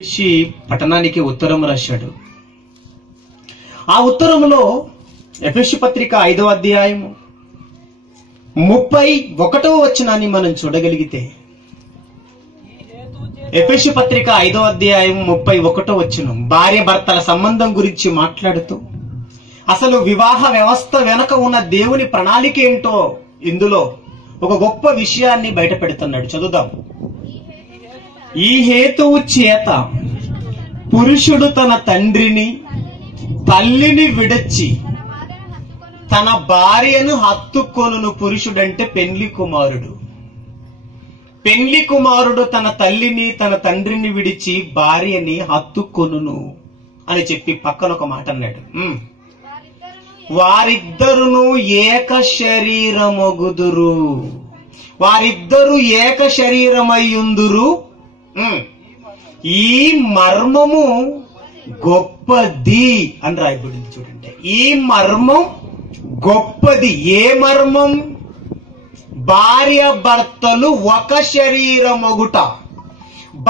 పట్టణానికి ఉత్తరం రాశాడు. ఆ ఉత్తరములో ఎఫెసీ పత్రిక 5వ అధ్యాయము 31వ వచనాన్ని మనం చూడగలిగితే, ఎఫెసీ పత్రిక 5వ అధ్యాయం 31వ వచనం భార్య భర్తల సంబంధం గురించి మాట్లాడుతూ అసలు వివాహ వ్యవస్థ వెనక ఉన్న దేవుని ప్రణాళిక ఏంటో ఇందులో ఒక గొప్ప విషయాన్ని బయట పెడుతున్నాడు. చదువుదాం. ఈ హేతువు చేత పురుషుడు తన తండ్రిని తల్లిని విడచి తన భార్యను హత్తుకొనును. పురుషుడంటే పెండ్లి కుమారుడు. పెండ్లి కుమారుడు తన తల్లిని తన తండ్రిని విడిచి భార్యని హత్తుకొనును అని చెప్పి పక్కన ఒక మాట అన్నాడు. వారిద్దరును ఏక శరీరమగుదురు. వారిద్దరు ఏక శరీరమయ్యుందురు. ఈ మర్మము గొప్పది అని రాయబడింది. చూడండి, ఈ మర్మం గొప్పది. ఏ మర్మం? భార్య భర్తలు ఒక శరీరమగుట,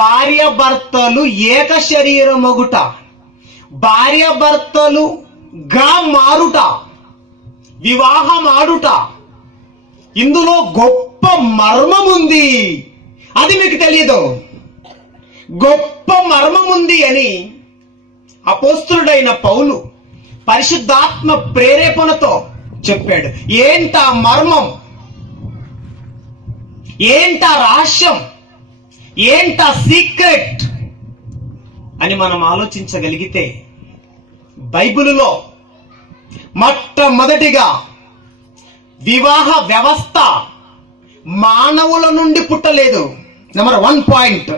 భార్య భర్తలు ఏక శరీరమగుట, భార్య భర్తలుగా మారుట, వివాహం ఆడుట. ఇందులో గొప్ప మర్మం ఉంది. అది మీకు తెలియదు. గొప్ప మర్మం ఉంది అని అపోస్తలుడైన పౌలు పరిశుద్ధాత్మ ప్రేరేపణతో చెప్పాడు. ఏంటా మర్మం? ఏంటా రహస్యం? ఏంటా సీక్రెట్ అని మనం ఆలోచించగలిగితే, బైబిలులో మొట్టమొదటిగా వివాహ వ్యవస్థ మానవుల నుండి పుట్టలేదు. నెంబర్ 1 పాయింట్,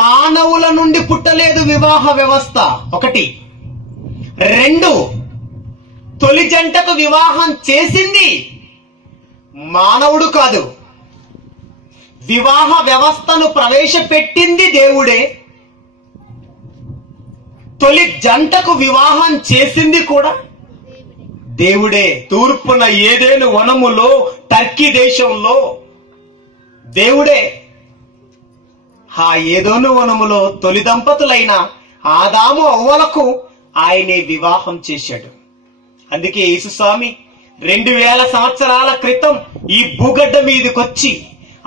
మానవుల నుండి పుట్టలేదు వివాహ వ్యవస్థ. 1. 2, తొలి జంటకు వివాహం చేసింది మానవుడు కాదు. వివాహ వ్యవస్థను ప్రవేశపెట్టింది దేవుడే. తొలి జంటకు వివాహం చేసింది కూడా దేవుడే. తూర్పున ఏదేను వనములో టర్కీ దేశంలో దేవుడే ఆ ఏదోను వనములో తొలి దంపతులైన ఆదాము అవ్వలకు ఆయనే వివాహం చేశాడు. అందుకే యేసుస్వామి 2000 సంవత్సరాల క్రితం ఈ భూగడ్డ మీదకొచ్చి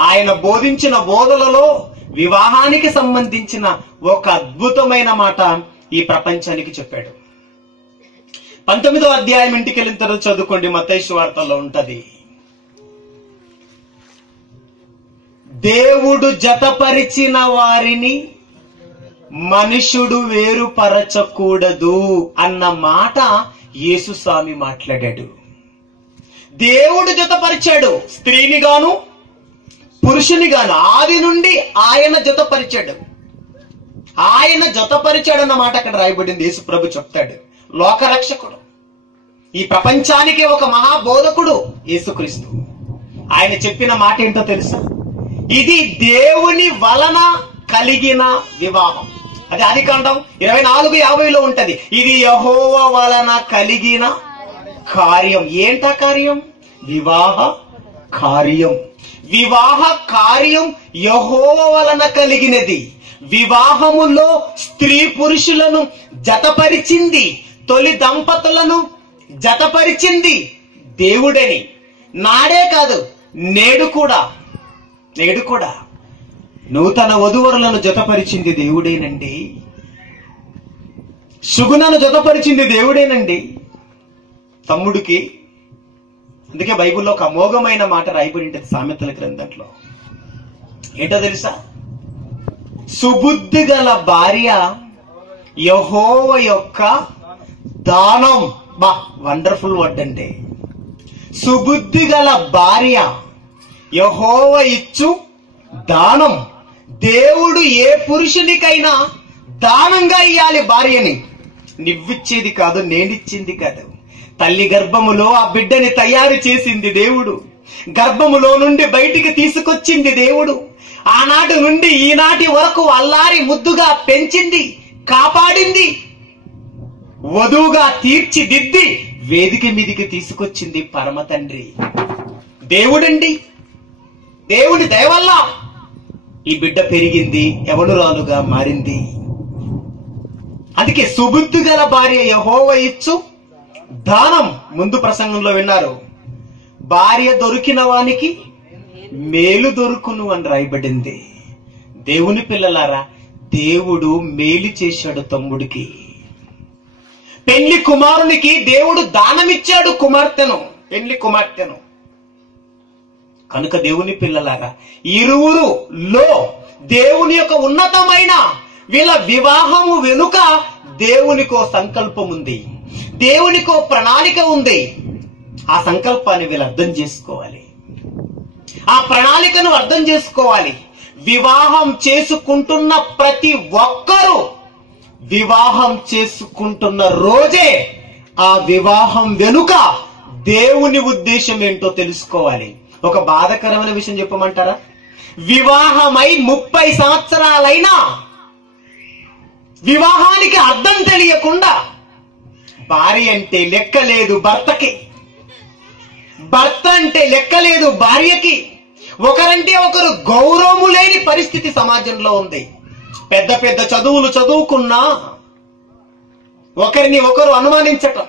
ఆయన బోధించిన బోధలలో వివాహానికి సంబంధించిన ఒక అద్భుతమైన మాట ఈ ప్రపంచానికి చెప్పాడు. 19వ అధ్యాయం ఇంటికి వెళ్ళిన తర్వాత చదువుకోండి. మత్తయి సువార్తలో ఉంటది. దేవుడు జతపరిచిన వారిని మనుషుడు వేరుపరచకూడదు అన్న మాట యేసుస్వామి మాట్లాడాడు. దేవుడు జతపరిచాడు, స్త్రీని గాను పురుషుని గాను. ఆది నుండి ఆయన జతపరిచాడు. ఆయన జతపరిచాడు అన్న మాట అక్కడ రాయబడింది. యేసు ప్రభు చెప్తాడు. లోకరక్షకుడు, ఈ ప్రపంచానికి ఒక మహాబోధకుడు యేసుక్రీస్తు. ఆయన చెప్పిన మాట ఏంటో తెలుసా? ఇది దేవుని వలన కలిగిన వివాహం. అది ఆదికాండం 24:50లో ఉంటది. ఇది యెహోవా వలన కలిగిన కార్యం. ఏంటా కార్యం? వివాహ కార్యం. వివాహ కార్యం యెహోవా వలన కలిగినది. వివాహములో స్త్రీ పురుషులను జతపరిచింది, తొలి దంపతులను జతపరిచింది దేవుడని. నాడే కాదు, నేడు కూడా నూతన వధువరులను జతపరిచింది దేవుడేనండి. సుగుణను జతపరిచింది దేవుడేనండి తమ్ముడికి. అందుకే బైబిల్లో ఒక అమోఘమైన మాట రాయబడి ఉంటుంది సామెతల గ్రంథంలో. ఏంటో తెలుసా? సుబుద్ధి గల భార్య యెహోవా యొక్క దానం. బా, వండర్ఫుల్ వర్డ్ అంటే. సుబుద్ధి గల భార్య యెహోవా ఇచ్చు దానం. దేవుడు ఏ పురుషునికైనా దానంగా ఇయ్యాలి భార్యని. నువ్విచ్చేది కాదు, నేనిచ్చింది కాదు. తల్లి గర్భములో ఆ బిడ్డని తయారు చేసింది దేవుడు. గర్భములో నుండి బయటికి తీసుకొచ్చింది దేవుడు. ఆనాటి నుండి ఈనాటి వరకు అల్లారి ముద్దుగా పెంచింది, కాపాడింది, వధువుగా తీర్చిదిద్ది వేదిక మీదికి తీసుకొచ్చింది పరమ తండ్రి దేవుడండి. దేవుని దయ వల్ల ఈ బిడ్డ పెరిగింది, యవనురాలుగా మారింది. అందుకే సుబుద్ధి గల భార్య యెహోవా ఇచ్చు దానం. ముందు ప్రసంగంలో విన్నారు, భార్య దొరికిన వానికి మేలు దొరుకును అని రాయబడింది. దేవుని పిల్లలారా, దేవుడు మేలు చేశాడు తమ్ముడికి. పెళ్లి కుమారునికి దేవుడు దానమిచ్చాడు కుమార్తెను, పెళ్లి కుమార్తెను. కనుక దేవుని పిల్లలారా, ఇరువురులో దేవుని యొక్క ఉన్నతమైన వీళ్ళ వివాహము వెనుక దేవునికో సంకల్పం ఉంది, దేవునికో ప్రణాళిక ఉంది. ఆ సంకల్పాన్ని వీళ్ళు అర్థం చేసుకోవాలి, ఆ ప్రణాళికను అర్థం చేసుకోవాలి. వివాహం చేసుకుంటున్న ప్రతి ఒక్కరూ వివాహం చేసుకుంటున్న రోజే ఆ వివాహం వెనుక దేవుని ఉద్దేశం ఏంటో తెలుసుకోవాలి. ఒక బాధకరమైన విషయం చెప్పమంటారా? వివాహమై 30 సంవత్సరాలైనా వివాహానికి అర్థం తెలియకుండా భార్య అంటే లెక్కలేదు భర్తకి, భర్త అంటే లెక్కలేదు భార్యకి. ఒకరంటే ఒకరు గౌరవము లేని పరిస్థితి సమాజంలో ఉంది. పెద్ద పెద్ద చదువులు చదువుకున్నా ఒకరిని ఒకరు అనుమానించటం,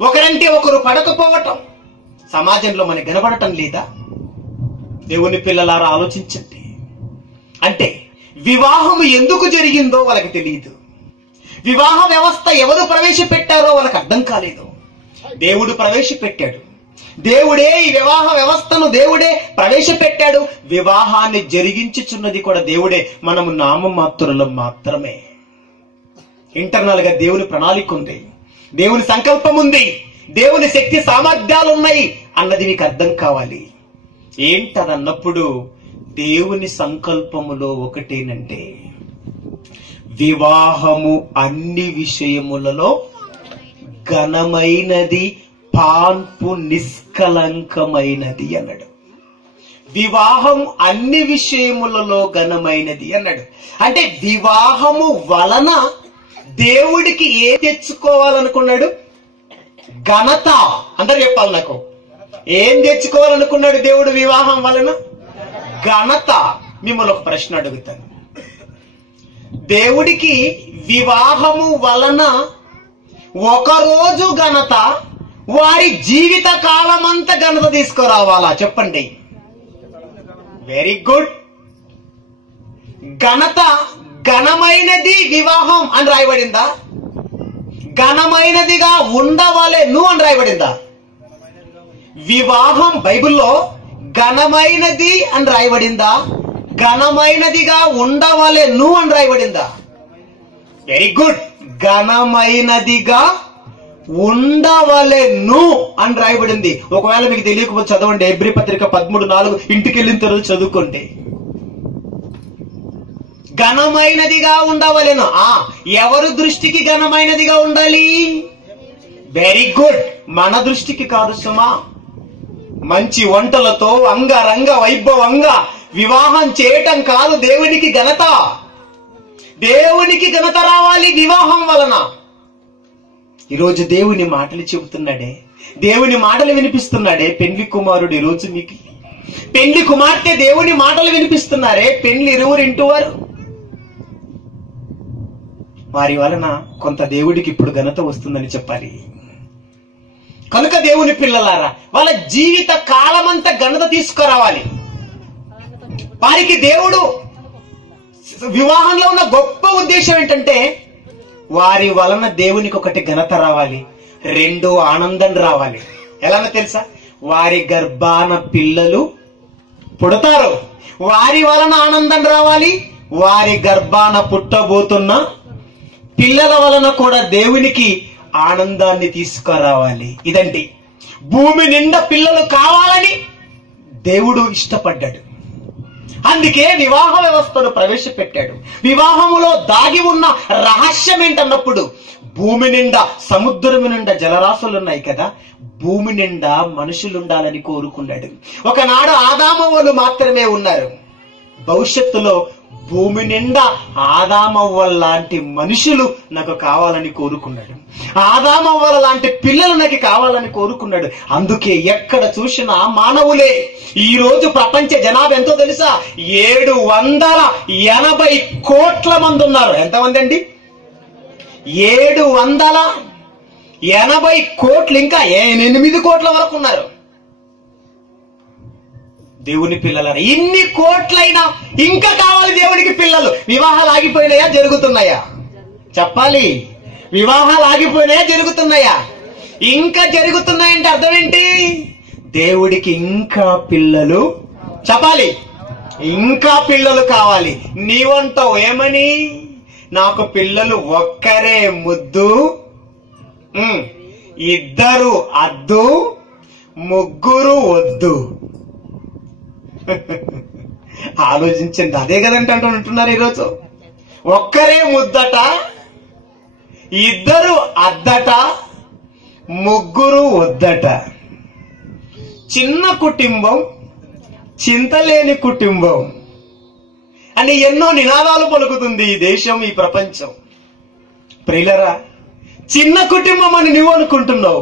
ఒకరంటే ఒకరు పడకపోవటం సమాజంలో మనకి కనబడటం లేదా? దేవుని పిల్లలారా ఆలోచించండి. అంటే వివాహం ఎందుకు జరిగిందో వాళ్ళకి తెలియదు, వివాహ వ్యవస్థ ఎవరు ప్రవేశపెట్టారో వాళ్ళకి అర్థం కాలేదు. దేవుడు ప్రవేశపెట్టాడు, దేవుడే ఈ వివాహ వ్యవస్థను దేవుడే ప్రవేశపెట్టాడు. వివాహాన్ని జరిగించుచున్నది కూడా దేవుడే, మనము నామమాత్రులం మాత్రమే. ఇంటర్నల్ గా దేవుని ప్రణాళిక ఉంది, దేవుని సంకల్పం ఉంది, దేవుని శక్తి సామర్థ్యాలు ఉన్నాయి అన్నది మీకు అర్థం కావాలి. ఏంటదన్నప్పుడు దేవుని సంకల్పములో ఒకటేనంటే వివాహము అన్ని విషయములలో ఘనమైనది, పాన్పు నిష్కలంకమైనది అన్నాడు. వివాహం అన్ని విషయములలో ఘనమైనది అన్నాడు. అంటే వివాహము వలన దేవుడికి ఏ తెచ్చుకోవాలనుకున్నాడు? ఘనత. అందరు చెప్పాలి నాకు, ఏం తెచ్చుకోవాలనుకున్నాడు దేవుడు వివాహం వలన? ఘనత. మిమ్మల్ని ఒక ప్రశ్న అడుగుతాను, దేవుడికి వివాహము వలన ఒకరోజు ఘనత, వారి జీవిత కాలమంతా ఘనత తీసుకురావాలా? చెప్పండి. Very good. ఘనత ఘనమైనది వివాహం అని రాయబడిందా? ఘనమైనదిగా ఉండవలెను అని రాయబడిందా? వివాహం బైబిల్లో ఘనమైనది అని రాయబడిందా? ఘనమైనదిగా ఉండవలెను అని రాయబడిందా? Very good. ఘనమైనదిగా ఉండవలెను అని రాయబడింది. ఒకవేళ మీకు తెలియకపోతే చదవండి, హెబ్రీ పత్రిక 13:4 ఇంటికి వెళ్ళిన తర్వాత చదువుకోండి. ఘనమైనదిగా ఉండవలెను. ఎవరు దృష్టికి ఘనమైనదిగా ఉండాలి? Very good. మన దృష్టికి కాదు సుమా. మంచి వంటలతో అంగరంగ వైభవంగా వివాహం చేయటం కాదు దేవునికి ఘనత. దేవునికి ఘనత రావాలి వివాహం వలన. ఈరోజు దేవుని మాటలు చెబుతున్నాడే, దేవుని మాటలు వినిపిస్తున్నాడే పెండ్లి కుమారుడు. ఈరోజు మీకు పెండ్లి కుమార్తె దేవుని మాటలు వినిపిస్తున్నారే. పెండ్లి ఇరువురు ఇంటువారు, వారి వలన కొంత దేవుడికి ఇప్పుడు ఘనత వస్తుందని చెప్పాలి. కనుక దేవుని పిల్లలారా, వాళ్ళ జీవిత కాలమంతా ఘనత తీసుకురావాలి. వారికి దేవుడు వివాహంలో ఉన్న గొప్ప ఉద్దేశం ఏంటంటే వారి వలన దేవునికి ఒకటి ఘనత రావాలి, 2 ఆనందం రావాలి. ఎలానో తెలుసా? వారి గర్భాన పిల్లలు పుడతారు, వారి వలన ఆనందం రావాలి. వారి గర్భాన పుట్టబోతున్న పిల్లల వలన కూడా దేవునికి ఆనందాన్ని తీసుకురావాలి. ఇదండి భూమి నిండా పిల్లలు కావాలని దేవుడు ఇష్టపడ్డాడు. అందుకే వివాహ వ్యవస్థను ప్రవేశపెట్టాడు. వివాహములో దాగి ఉన్న రహస్యం ఏంటన్నప్పుడు భూమి నిండా, సముద్రం నిండా జలరాశులు ఉన్నాయి కదా, భూమి నిండా మనుషులుండాలని కోరుకున్నాడు. ఒకనాడు ఆదామవ్వలు మాత్రమే ఉన్నారు, భవిష్యత్తులో భూమి నిండా ఆదామవ్వల లాంటి మనుషులు నాకు కావాలని కోరుకున్నాడు. ఆదామవ్వల లాంటి పిల్లలు నాకు కావాలని కోరుకున్నాడు. అందుకే ఎక్కడ చూసినా మానవులే. ఈ రోజు ప్రపంచ జనాభా ఎంతో తెలుసా? 780 కోట్ల మంది ఉన్నారు. ఎంతమంది అండి? 780 కోట్లు. ఇంకా 8 కోట్ల వరకు ఉన్నారు. దేవుని పిల్లలారా, ఇన్ని కోట్లైనా ఇంకా కావాలి దేవునికి పిల్లలు. వివాహాలు ఆగిపోయినాయా? జరుగుతున్నాయా? చెప్పాలి. వివాహాలు ఆగిపోయినాయా? జరుగుతున్నాయా? ఇంకా జరుగుతున్నాయంటే అర్థం ఏంటి? దేవుడికి ఇంకా పిల్లలు చెప్పాలి. ఇంకా పిల్లలు కావాలి. నీవంటావు ఏమని? నాకు పిల్లలు ఒక్కరే ముద్దు, 2 అద్దు, 3 వద్దు. ఆలోచించండి. అదే కదంటే అంటున్నారు ఈరోజు. ఒక్కరే ముద్దట, 2 అద్దట, 3 వద్దట. చిన్న కుటుంబం, చింతలేని కుటుంబం అని ఎన్నో నినాదాలు పలుకుతుంది ఈ దేశం, ఈ ప్రపంచం. ప్రియులరా, చిన్న కుటుంబం అని నువ్వు అనుకుంటున్నావు.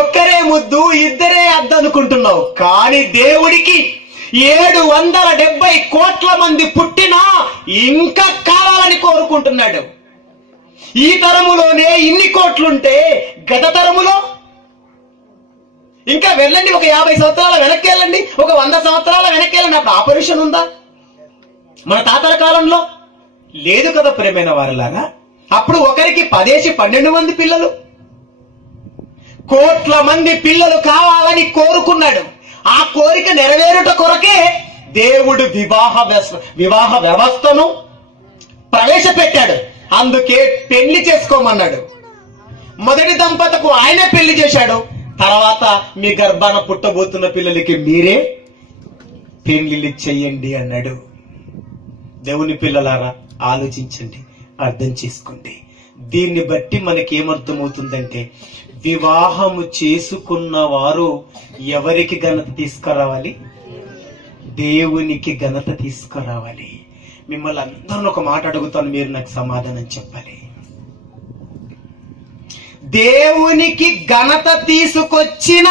ఒక్కరే ముద్దు, 2 అద్దు అనుకుంటున్నావు. కానీ దేవుడికి 770 కోట్ల మంది పుట్టినా ఇంకా కావాలని కోరుకుంటున్నాడు. ఈ తరములోనే ఇన్ని కోట్లుంటే గత తరములో ఇంకా వెళ్ళండి. ఒక 50 సంవత్సరాల వెనక్కి వెళ్ళండి, ఒక 100 సంవత్సరాల వెనక్కి వెళ్ళండి. అప్పుడు ఆపరేషన్ ఉందా? మన తాతల కాలంలో లేదు కదా ప్రేమైన వారిలాగా. అప్పుడు ఒకరికి 12 మంది పిల్లలు. కోట్ల మంది పిల్లలు కావాలని కోరుకున్నాడు. ఆ కోరిక నెరవేరుట కొరకే దేవుడు వివాహ వ్యవస్థను ప్రవేశపెట్టాడు. అందుకే పెళ్లి చేసుకోమన్నాడు. మొదటి దంపతకు ఆయనే పెళ్లి చేశాడు. తర్వాత మీ గర్భాన పుట్టబోతున్న పిల్లలకి మీరే పెళ్లిళ్ళు చెయ్యండి అన్నాడు. దేవుని పిల్లలారా, ఆలోచించండి, అర్థం చేసుకోండి. దీన్ని బట్టి మనకేమర్థమవుతుందంటే, వివాహము చేసుకున్న వారు ఎవరికి ఘనత తీసుకురావాలి? దేవునికి ఘనత తీసుకురావాలి. మిమ్మల్ని అందరిని ఒక మాట అడుగుతాను, మీరు నాకు సమాధానం చెప్పాలి. దేవునికి ఘనత తీసుకొచ్చిన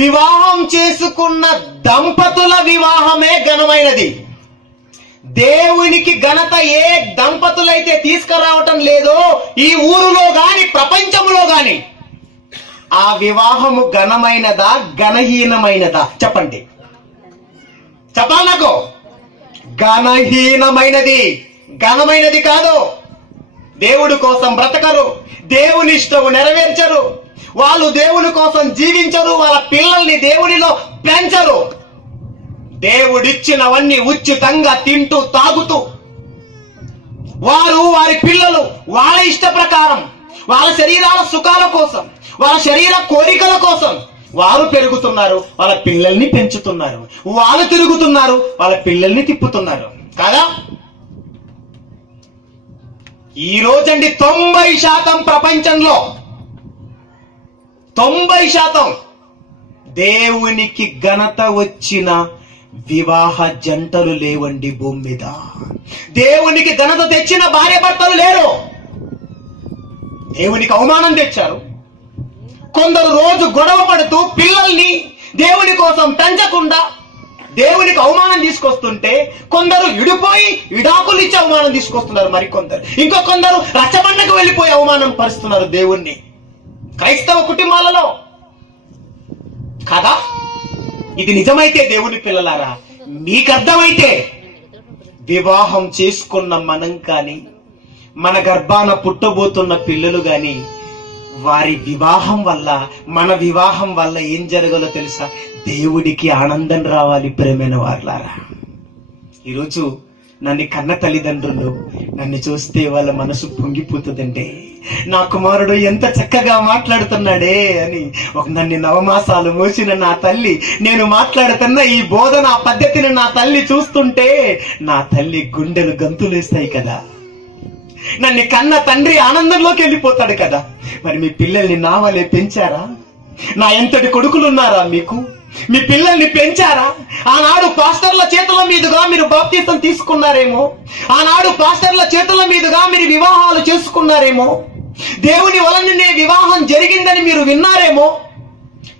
వివాహం చేసుకున్న దంపతుల వివాహమే ఘనమైనది. దేవునికి ఘనత ఏ దంపతులైతే తీసుకురావటం లేదో ఈ ఊరులో గాని ప్రపంచంలో గాని, ఆ వివాహము ఘనమైనదా ఘనహీనమైనదా? చెప్పండి, చెప్పాలి నాకు. ఘనహీనమైనది, ఘనమైనది కాదు. దేవుడి కోసం బ్రతకరు, దేవుని ఇష్టము నెరవేర్చరు, వాళ్ళు దేవుని కోసం జీవించరు, వాళ్ళ పిల్లల్ని దేవుడిలో పెంచరు. దేవుడిచ్చినవన్నీ ఉచితంగా తింటూ తాగుతూ వారి పిల్లలు వాళ్ళ ఇష్ట ప్రకారం, వాళ్ళ శరీరాల సుఖాల కోసం, వాళ్ళ శరీర కోరికల కోసం వారు పెరుగుతున్నారు, వాళ్ళ పిల్లల్ని పెంచుతున్నారు. వాళ్ళు తిరుగుతున్నారు, వాళ్ళ పిల్లల్ని తిప్పుతున్నారు కదా. ఈ రోజండి 90% ప్రపంచంలో 90% దేవునికి ఘనత వచ్చిన వివాహ జంటలు లేవండి భూమి మీద. దేవునికి ఘనత తెచ్చిన భార్య భర్తలు లేరు. దేవునికి అవమానం తెచ్చారు. కొందరు రోజు గొడవ పడుతూ పిల్లల్ని దేవుని కోసం పెంచకుండా దేవునికి అవమానం తీసుకొస్తుంటే, కొందరు విడిపోయి విడాకులు ఇచ్చి అవమానం తీసుకొస్తున్నారు. మరికొందరు ఇంకొందరు రచ్చబండకు వెళ్ళిపోయి అవమానం పరుస్తున్నారు దేవుణ్ణి క్రైస్తవ కుటుంబాలలో కదా. ఇది నిజమైతే దేవుని పిల్లలారా, మీకు అర్థమైతే వివాహం చేసుకున్న మనం కానీ, మన గర్భాన పుట్టబోతున్న పిల్లలు గాని, వారి వివాహం వల్ల, మన వివాహం వల్ల ఏం జరగాలో తెలుసా? దేవుడికి ఆనందం రావాలి. ప్రేమైన వారులారా, ఈరోజు నన్ను కన్న తల్లిదండ్రులు నన్ను చూస్తే వాళ్ళ మనసు పొంగిపోతుందంటే, నా కుమారుడు ఎంత చక్కగా మాట్లాడుతున్నాడే అని. నన్ను 9 మాసాలు మోసిన నా తల్లి, నేను మాట్లాడుతున్న ఈ బోధన పద్ధతిని నా తల్లి చూస్తుంటే నా తల్లి గుండెలు గంతులేస్తాయి కదా. నన్ను కన్న తండ్రి ఆనందంలోకి వెళ్ళిపోతాడు కదా. మరి మీ పిల్లల్ని నా వలే పెంచారా? నా ఎంతటి కొడుకులున్నారా మీకు? మీ పిల్లల్ని పెంచారా? ఆనాడు పాస్టర్ల చేతుల మీదుగా మీరు బాప్తిసం తీసుకున్నారేమో, ఆనాడు పాస్టర్ల చేతుల మీదుగా మీరు వివాహాలు చేసుకున్నారేమో, దేవుని వలననే వివాహం జరిగిందని మీరు విన్నారేమో.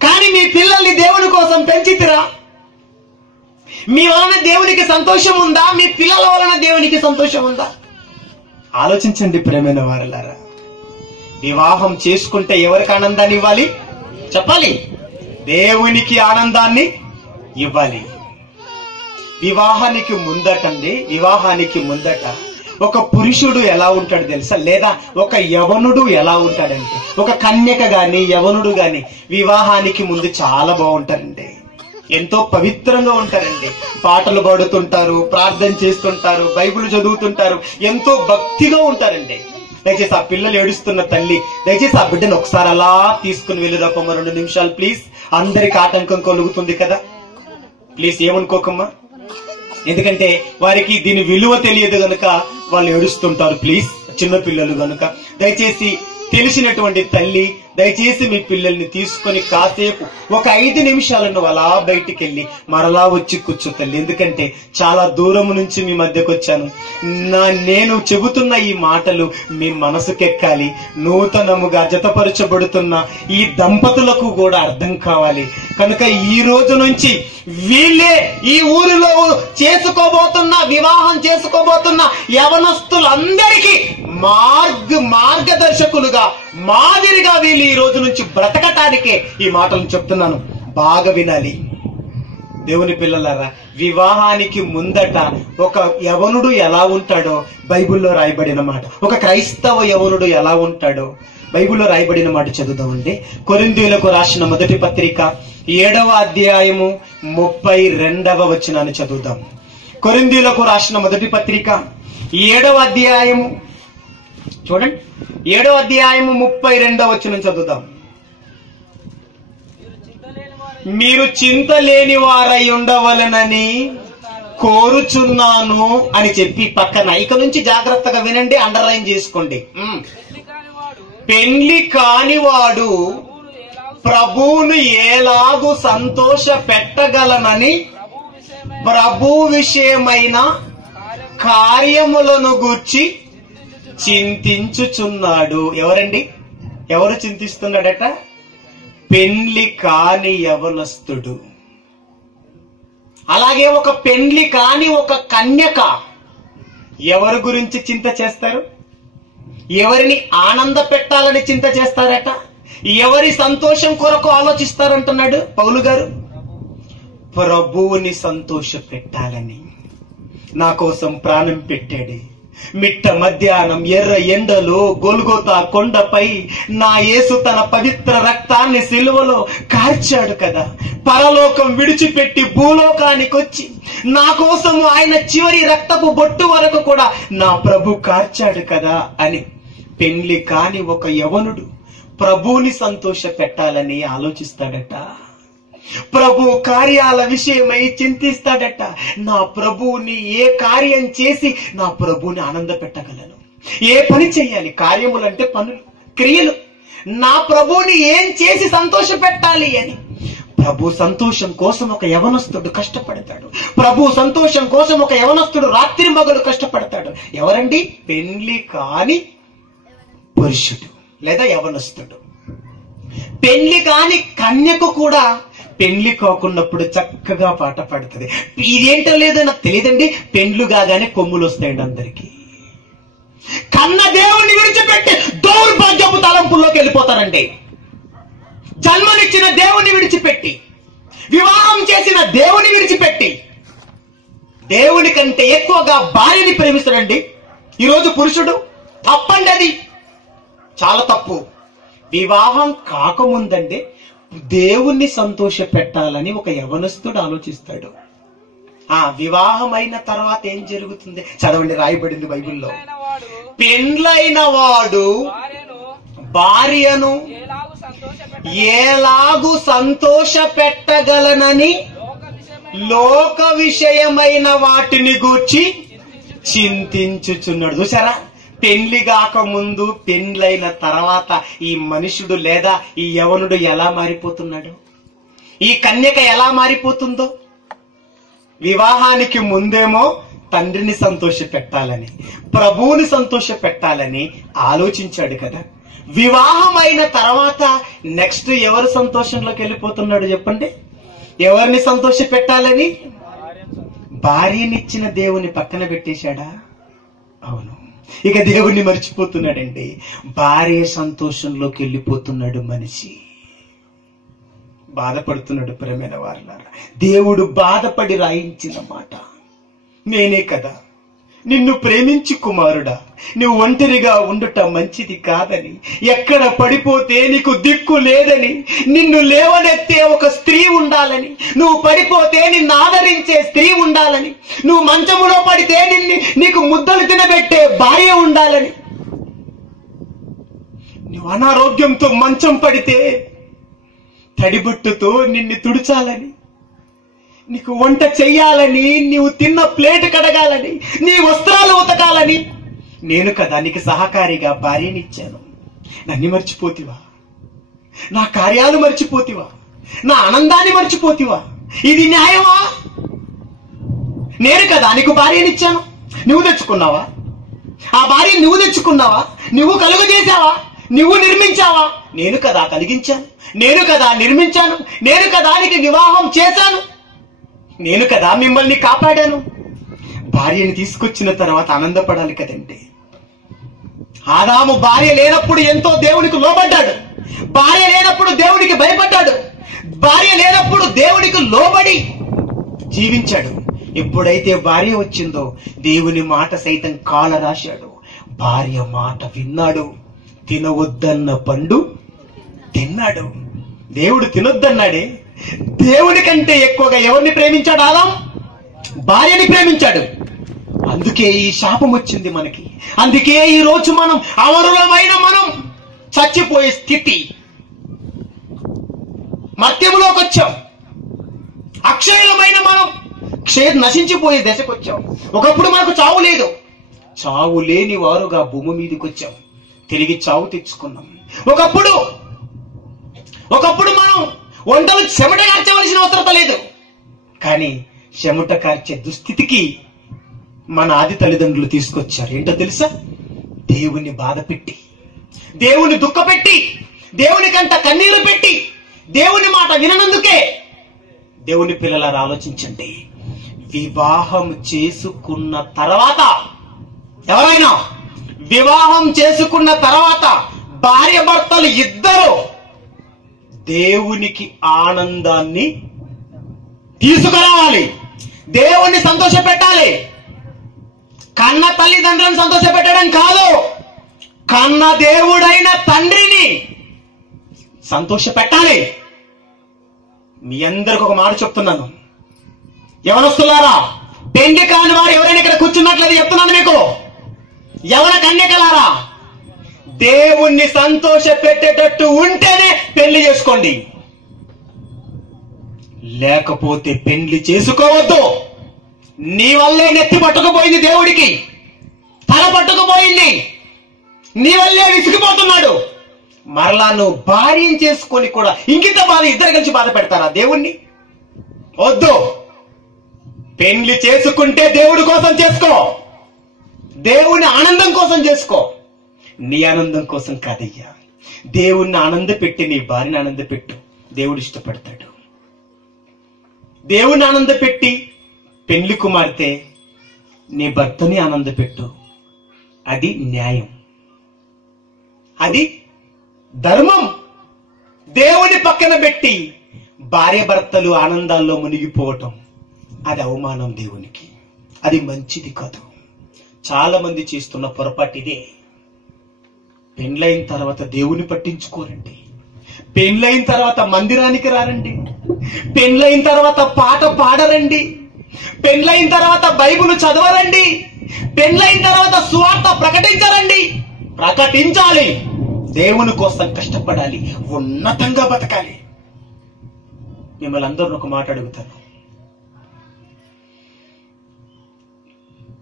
కానీ మీ పిల్లల్ని దేవుని కోసం పెంచితిరా? మీ వలన దేవునికి సంతోషం ఉందా? మీ పిల్లల వలన దేవునికి సంతోషం ఉందా? ఆలోచించండి ప్రేమైన వారలారా. వివాహం చేసుకుంటే ఎవరికి ఆనందాన్ని ఇవ్వాలి? చెప్పాలి. దేవునికి ఆనందాన్ని ఇవ్వాలి. వివాహానికి ముందట ఒక పురుషుడు ఎలా ఉంటాడు తెలుసా? లేదా ఒక యవనుడు ఎలా ఉంటాడంటే, ఒక కన్యక గాని యవనుడు గాని వివాహానికి ముందు చాలా బాగుంటారండి. ఎంతో పవిత్రంగా ఉంటారండి. పాటలు పాడుతుంటారు, ప్రార్థన చేస్తుంటారు, బైబిల్ చదువుతుంటారు, ఎంతో భక్తిగా ఉంటారండి. దయచేసి ఆ పిల్లలు ఏడుస్తున్న తల్లి, దయచేసి ఆ బిడ్డను ఒకసారి అలా తీసుకుని వెళ్ళిరాకమ్మా, 2 నిమిషాలు ప్లీజ్. అందరికి ఆటంకం కలుగుతుంది కదా, ప్లీజ్ ఏమనుకోకమ్మా. ఎందుకంటే వారికి దీని విలువ తెలియదు గనుక వాళ్ళు ఏడుస్తుంటారు. ప్లీజ్, చిన్న పిల్లలు గనుక దయచేసి తెలిసినటువంటి తల్లి దయచేసి మీ పిల్లల్ని తీసుకొని కాసేపు ఒక 5 నిమిషాలను అలా బయటికి వెళ్ళి మరలా వచ్చి కూర్చో తల్లి. ఎందుకంటే చాలా దూరం నుంచి మీ మధ్యకు వచ్చాను. నేను చెబుతున్న ఈ మాటలు మీ మనసుకెక్కాలి. నూతనముగా జతపరచబడుతున్న ఈ దంపతులకు కూడా అర్థం కావాలి. కనుక ఈ రోజు నుంచి వీళ్ళే ఈ ఊరిలో వివాహం చేసుకోబోతున్న యవనస్తులందరికీ మార్గదర్శకులుగా, మాదిరిగా వీళ్ళు ఈ రోజు నుంచి బ్రతకటానికే ఈ మాటలను చెప్తున్నాను. బాగా వినాలి దేవుని పిల్లలారా. వివాహానికి ముందట ఒక యవనుడు ఎలా ఉంటాడో బైబిల్లో రాయబడిన మాట, ఒక క్రైస్తవ యవనుడు ఎలా ఉంటాడో బైబిల్లో రాయబడిన మాట చదువుదామండి. కొరింథీయులకు రాసిన మొదటి పత్రిక 7వ అధ్యాయము 32వ వచనాన్ని చదువుదాం. కొరింథీయులకు రాసిన మొదటి పత్రిక 7వ అధ్యాయము చూడండి, 7వ అధ్యాయము 32వ వచనం చదువుదాం. మీరు చింత లేని వారై ఉండవలెనని కోరుచున్నాను అని చెప్పి పక్కన ఇక నుంచి జాగ్రత్తగా వినండి, అండర్లైన్ చేసుకోండి. పెండ్లి కానివాడు ప్రభువును ఎలాగు సంతోష పెట్టగలనని ప్రభు విషయమైన కార్యములను గూర్చి చింతించుచున్నాడు. ఎవరండి? ఎవరు చింతిస్తున్నాడట? పెండ్లి కాని యవనస్తుడు. అలాగే ఒక పెండ్లి కాని ఒక కన్యక ఎవరి గురించి చింత చేస్తారు? ఎవరిని ఆనంద పెట్టాలని చింత చేస్తారట? ఎవరి సంతోషం కొరకు ఆలోచిస్తారంటున్నాడు పౌలు గారు? ప్రభువుని సంతోష పెట్టాలని నా కోసం ప్రాణం పెట్టాడు. మిట్ట మధ్యాహ్నం ఎర్ర ఎండలో గొల్గొతా కొండపై నా యేసు తన పవిత్ర రక్తాన్ని సిలువలో కార్చాడు కదా. పరలోకం విడిచిపెట్టి భూలోకానికి వచ్చి నా కోసం ఆయన చివరి రక్తపు బొట్టు వరకు కూడా నా ప్రభు కార్చాడు కదా అని పెండ్లి కాని ఒక యవనుడు ప్రభువుని సంతోష పెట్టాలని ఆలోచిస్తాడట. ప్రభు కార్యాల విషయమై చింతిస్తాడట. నా ప్రభువుని ఏ కార్యం చేసి నా ప్రభువుని ఆనంద పెట్టగలను? ఏ పని చెయ్యాలి? కార్యములంటే పనులు, క్రియలు. నా ప్రభువుని ఏం చేసి సంతోష పెట్టాలి అని ప్రభు సంతోషం కోసం ఒక యవనస్తుడు కష్టపడతాడు. ప్రభు సంతోషం కోసం ఒక యవనస్తుడు రాత్రి మగలు కష్టపడతాడు. ఎవరండి? పెండ్లి కాని పురుషుడు లేదా యవనస్తుడు. పెండ్లి కాని కన్యకు కూడా పెండ్లి కాకున్నప్పుడు చక్కగా పాట పాడుతుంది. ఇదేంటో లేదో నాకు తెలియదండి, పెండ్లు కాగానే కొమ్ములు వస్తాయండి అందరికి. కన్న దేవుణ్ణి విడిచిపెట్టి దౌర్భాగ్యపు తలంపుల్లోకి వెళ్ళిపోతారండి. జన్మనిచ్చిన దేవుని విడిచిపెట్టి, వివాహం చేసిన దేవుని విడిచిపెట్టి, దేవుని కంటే ఎక్కువగా భార్యని ప్రేమిస్తాడండి ఈరోజు పురుషుడు. తప్పండి, అది చాలా తప్పు. వివాహం కాకముందండి దేవుణ్ణి సంతోష పెట్టాలని ఒక యవనస్తుడు ఆలోచిస్తాడు. వివాహం అయిన తర్వాత ఏం జరుగుతుంది చదవండి, రాయబడింది బైబిల్లో. పెండ్లైన వాడు భార్యను ఎలాగు సంతోష పెట్టగలనని లోక విషయమైన వాటిని గూర్చి చింతించుచున్నాడు. చూసారా? పెండ్లి కాక ముందు, పెండ్లైన తర్వాత ఈ మనుషుడు లేదా ఈ యవనుడు ఎలా మారిపోతున్నాడు? ఈ కన్యక ఎలా మారిపోతుందో, వివాహానికి ముందేమో తండ్రిని సంతోష పెట్టాలని, ప్రభువుని సంతోష పెట్టాలని ఆలోచించాడు కదా. వివాహం అయిన తర్వాత నెక్స్ట్ ఎవరు సంతోషంలోకి వెళ్ళిపోతున్నాడు చెప్పండి? ఎవరిని సంతోష పెట్టాలని? భార్యనిచ్చిన దేవుని పక్కన పెట్టేశాడా? అవును. ఇక దేవుణ్ణి మర్చిపోతున్నాడండి. భార్య సంతోషంలోకి వెళ్ళిపోతున్నాడు మనిషి. బాధపడుతున్నాడు. ప్రేమైన వారలారా, దేవుడు బాధపడి రాయించిన మాట, నేనే కదా నిన్ను ప్రేమించి కుమారుడా, నువ్వు ఒంటరిగా ఉండుట మంచిది కాదని, ఎక్కడ పడిపోతే నీకు దిక్కు లేదని, నిన్ను లేవనెత్తే ఒక స్త్రీ ఉండాలని, నువ్వు పడిపోతే నిన్ను ఆదరించే స్త్రీ ఉండాలని, నువ్వు మంచములో పడితే నీకు ముద్దలు తినబెట్టే భార్య ఉండాలని, నువ్వు అనారోగ్యంతో మంచం పడితే తడిబొట్టుతో నిన్ను తుడిచాలని, నీకు వంట చెయ్యాలని, నీవు తిన్న ప్లేట్ కడగాలని, నీ వస్త్రాలు ఉతకాలని నేను కదా నీకు సహకారిగా భార్యనిచ్చాను. నన్ను మర్చిపోతివా? నా కార్యాలు మర్చిపోతివా? నా ఆనందాన్ని మర్చిపోతివా? ఇది న్యాయమా? నేను కదా నీకు భార్యనిచ్చాను. నువ్వు తెచ్చుకున్నావా? ఆ భార్య నువ్వు తెచ్చుకున్నావా? నువ్వు కలుగు చేశావా? నువ్వు నిర్మించావా? నేను కదా కలిగించాను, నేను కదా నిర్మించాను, నేను కదా నీకు వివాహం చేశాను, నేను కదా మిమ్మల్ని కాపాడాను. భార్యని తీసుకొచ్చిన తర్వాత ఆనందపడాలి కదండి. ఆదాము భార్య లేనప్పుడు ఎంతో దేవునికి లోబడ్డాడు. భార్య లేనప్పుడు దేవునికి భయపడ్డాడు. భార్య లేనప్పుడు దేవునికి లోబడి జీవించాడు. ఎప్పుడైతే భార్య వచ్చిందో దేవుని మాట సైతం కాల రాశాడు. భార్య మాట విన్నాడు. తినవద్దన్న పండు తిన్నాడు. దేవుడు తినొద్దన్నాడే. దేవుడి కంటే ఎక్కువగా ఎవరిని ప్రేమించాడు? ఆదాం భార్యని ప్రేమించాడు. అందుకే ఈ శాపం వచ్చింది మనకి. అందుకే ఈ రోజు మనం అమరులమైన మనం చచ్చిపోయే స్థితి, మర్త్యములోకి వచ్చాం. అక్షయులమైన మనం నశించిపోయే దశకు వచ్చాం. ఒకప్పుడు మనకు చావు లేదు. చావు లేని వారుగా భూమి మీదకి వచ్చాం. తిరిగి చావు తెచ్చుకున్నాం. ఒకప్పుడు మనం వంటలు చెమట కార్చవలసిన అవసరం లేదు. కానీ చెమట కార్చే దుస్థితికి మన ఆది తల్లిదండ్రులు తీసుకొచ్చారు. ఏంటో తెలుసా? దేవుని బాధ పెట్టి, దేవుని దుఃఖపెట్టి, దేవునికంత కన్నీరు పెట్టి, దేవుని మాట విననందుకే. దేవుని పిల్లలారా ఆలోచించండి. వివాహం చేసుకున్న తర్వాత, ఎవరైనా వివాహం చేసుకున్న తర్వాత భార్య భర్తలు ఇద్దరు దేవునికి ఆనందాన్ని తీసుకురావాలి. దేవుణ్ణి సంతోష పెట్టాలి. కన్న తల్లిదండ్రులను సంతోష పెట్టడం కాదు, కన్న దేవుడైన తండ్రిని సంతోష పెట్టాలి. మీ అందరికి ఒక మాట చెప్తున్నాను. యవనస్తులారా, పెళ్లి కాని వారు ఎవరైనా ఇక్కడ కూర్చున్నట్లేదు చెప్తున్నాను మీకు. యవన కన్యకలారా, దేవుణ్ణి సంతోష పెట్టేటట్టు ఉంటేనే పెళ్లి చేసుకోండి, లేకపోతే పెళ్లి చేసుకోవద్దు. నీ వల్లే నెత్తి పట్టుకుపోయింది, దేవుడికి తల పట్టుకుపోయింది, నీ వల్లే విసిగిపోతున్నాడు. మరలా నువ్వు భార్యను చేసుకొని కూడా ఇంకింత బాధ, ఇద్దరు కలిసి బాధ పెడతారా దేవుణ్ణి? వద్దు. పెళ్లి చేసుకుంటే దేవుడి కోసం చేసుకో, దేవుని ఆనందం కోసం చేసుకో, నీ ఆనందం కోసం కాదయ్యా. దేవుణ్ణి ఆనంద పెట్టి నీ భార్యని ఆనంద పెట్టు, దేవుడు ఇష్టపడతాడు. దేవుని ఆనంద పెట్టి పెళ్లి కుమార్తె నీ భర్తని ఆనంద పెట్టు, అది న్యాయం, అది ధర్మం. దేవుని పక్కన పెట్టి భార్య భర్తలు ఆనందాల్లో మునిగిపోవటం అది అవమానం దేవునికి, అది మంచిది కాదు. చాలా మంది చేస్తున్న పొరపాటు ఇదే. పెండ్లైన తర్వాత దేవుని పట్టించుకోరండి, పెండ్లైన తర్వాత మందిరానికి రారండి, పెండ్లైన తర్వాత పాట పాడరండి, పెండ్లైన తర్వాత బైబిల్ చదవరండి, పెండ్లైన తర్వాత సువార్త ప్రకటించరండి. ప్రకటించాలి, దేవుని కోసం కష్టపడాలి, ఉన్నతంగా బతకాలి. మిమ్మల్ని అందరూ ఒక మాట అడుగుతాను.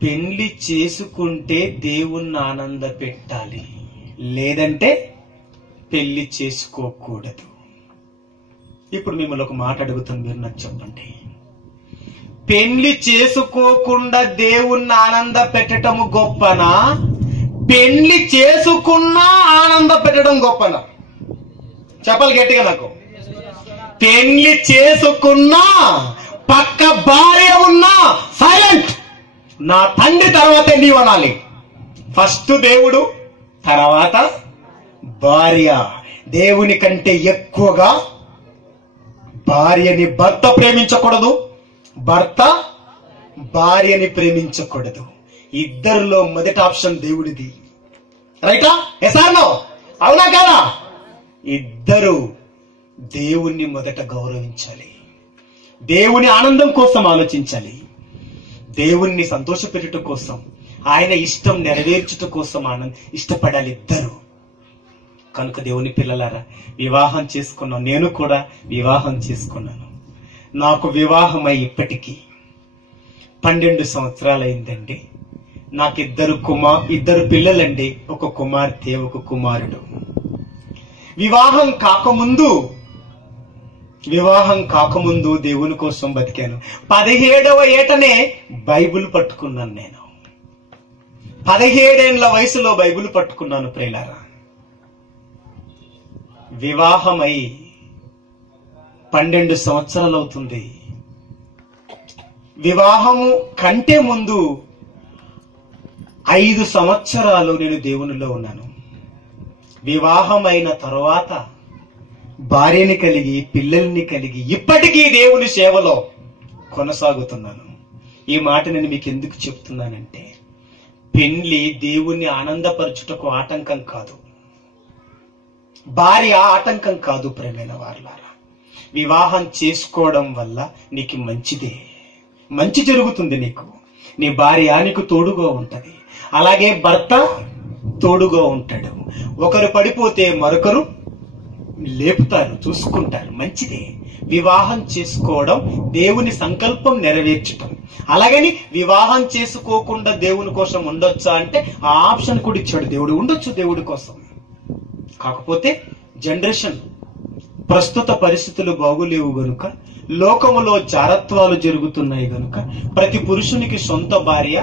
పెళ్లి చేసుకుంటే దేవుణ్ణి ఆనంద పెట్టాలి, లేదంటే పెళ్లి చేసుకోకూడదు. ఇప్పుడు మిమ్మల్ని ఒక మాట అడుగుతాను, మీరు నాకు చెప్పండి. పెళ్లి చేసుకోకుండా దేవుణ్ణి ఆనంద పెట్టడం గొప్పనా, పెళ్లి చేసుకున్నా ఆనంద పెట్టడం గొప్పనా? చెప్పాలి గట్టిగా నాకు. పెళ్లి చేసుకున్నా పక్క భార్య ఉన్నా సైలెంట్. నా తండ్రి తర్వాతే నీవు అనాలి. ఫస్ట్ దేవుడు, తర్వాత భార్య. దేవుని కంటే ఎక్కువగా భార్యని భర్త ప్రేమించకూడదు, భర్త భార్యని ప్రేమించకూడదు. ఇద్దరిలో మొదటి ఆప్షన్ దేవుడిది. రైటా? ఎసానో? అవునా కాదా? ఇద్దరు దేవుణ్ణి మొదట గౌరవించాలి, దేవుని ఆనందం కోసం ఆలోచించాలి, దేవుణ్ణి సంతోషపెట్టడం కోసం, ఆయన ఇష్టం నెరవేర్చుట కోసం ఇష్టపడాలి ఇద్దరు. కనుక దేవుని పిల్లలారా, వివాహం చేసుకున్నాం. నేను కూడా వివాహం చేసుకున్నాను. నాకు వివాహమై ఇప్పటికీ 12 సంవత్సరాలు అయిందండి. నాకు ఇద్దరు పిల్లలండి, ఒక కుమార్తె, ఒక కుమారుడు. వివాహం కాకముందు దేవుని కోసం బతికాను. 17వ ఏటనే బైబిల్ పట్టుకున్నాను. నేను 17 ఏళ్ల వయసులో బైబిల్ పట్టుకున్నాను. ప్రియులారా, వివాహమై 12 సంవత్సరాలు అవుతుంది. వివాహము కంటే ముందు 5 సంవత్సరాలు నేను దేవునిలో ఉన్నాను. వివాహమైన తరువాత భార్యని కలిగి, పిల్లల్ని కలిగి, ఇప్పటికీ దేవుని సేవలో కొనసాగుతున్నాను. ఈ మాట నేను మీకు ఎందుకు చెప్తున్నానంటే, పెళ్లి దేవుణ్ణి ఆనందపరచుటకు ఆటంకం కాదు, భార్య ఆటంకం కాదు. ప్రేమైన వారలారా, వివాహం చేసుకోవడం వల్ల నీకు మంచిదే, మంచి జరుగుతుంది. నీ భార్య నీకు తోడుగా ఉంటది, అలాగే భర్త తోడుగా ఉంటాడు. ఒకరు పడిపోతే మరొకరు లేపుతారు, చూసుకుంటారు. మంచిదే. వివాహం చేసుకోవడం దేవుని సంకల్పం నెరవేర్చటం. అలాగని వివాహం చేసుకోకుండా దేవుని కోసం ఉండొచ్చా అంటే ఆ ఆప్షన్ కూడా ఇచ్చాడు దేవుడు. ఉండొచ్చు దేవుడి కోసం. కాకపోతే జనరేషన్, ప్రస్తుత పరిస్థితులు బాగులేవు గనుక, లోకములో జారత్వాలు జరుగుతున్నాయి గనుక ప్రతి పురుషునికి సొంత భార్య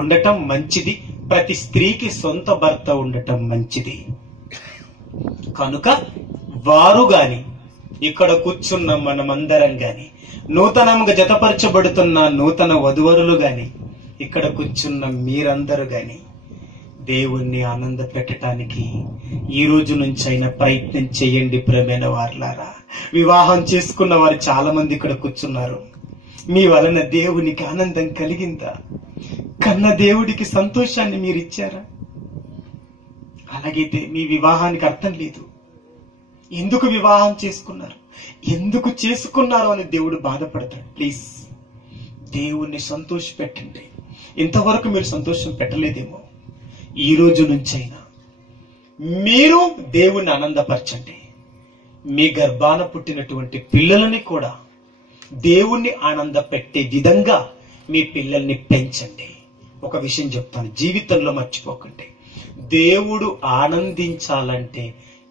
ఉండటం మంచిది, ప్రతి స్త్రీకి సొంత భర్త ఉండటం మంచిది. కనుక వారు గాని, ఇక్కడ కూర్చున్న మనమందరం గాని, నూతనంగా జతపరచబడుతున్న నూతన వధువరులు గాని, ఇక్కడ కూర్చున్న మీరందరూ గాని దేవుణ్ణి ఆనంద పెట్టడానికి ఈ రోజు నుంచి అయినా ప్రయత్నం చేయండి. ప్రేమైన వారలారా, వివాహం చేసుకున్న వారు చాలా మంది ఇక్కడ కూర్చున్నారు. మీ వలన దేవునికి ఆనందం కలిగిందా? కన్న దేవుడికి సంతోషాన్ని మీరు ఇచ్చారా? అలాగైతే మీ వివాహానికి అర్థం లేదు. ఎందుకు వివాహం చేసుకున్నారు, ఎందుకు చేసుకున్నారు అని దేవుడు బాధపడతాడు. ప్లీజ్, దేవుణ్ణి సంతోష పెట్టండి. ఇంతవరకు మీరు సంతోషం పెట్టలేదేమో, ఈ రోజు నుంచైనా మీరు దేవుణ్ణి ఆనందపరచండి. మీ గర్భాన పుట్టినటువంటి పిల్లలని కూడా దేవుణ్ణి ఆనంద పెట్టే విధంగా మీ పిల్లల్ని పెంచండి. ఒక విషయం చెప్తాను, జీవితంలో మర్చిపోకండి. దేవుడు ఆనందించాలంటే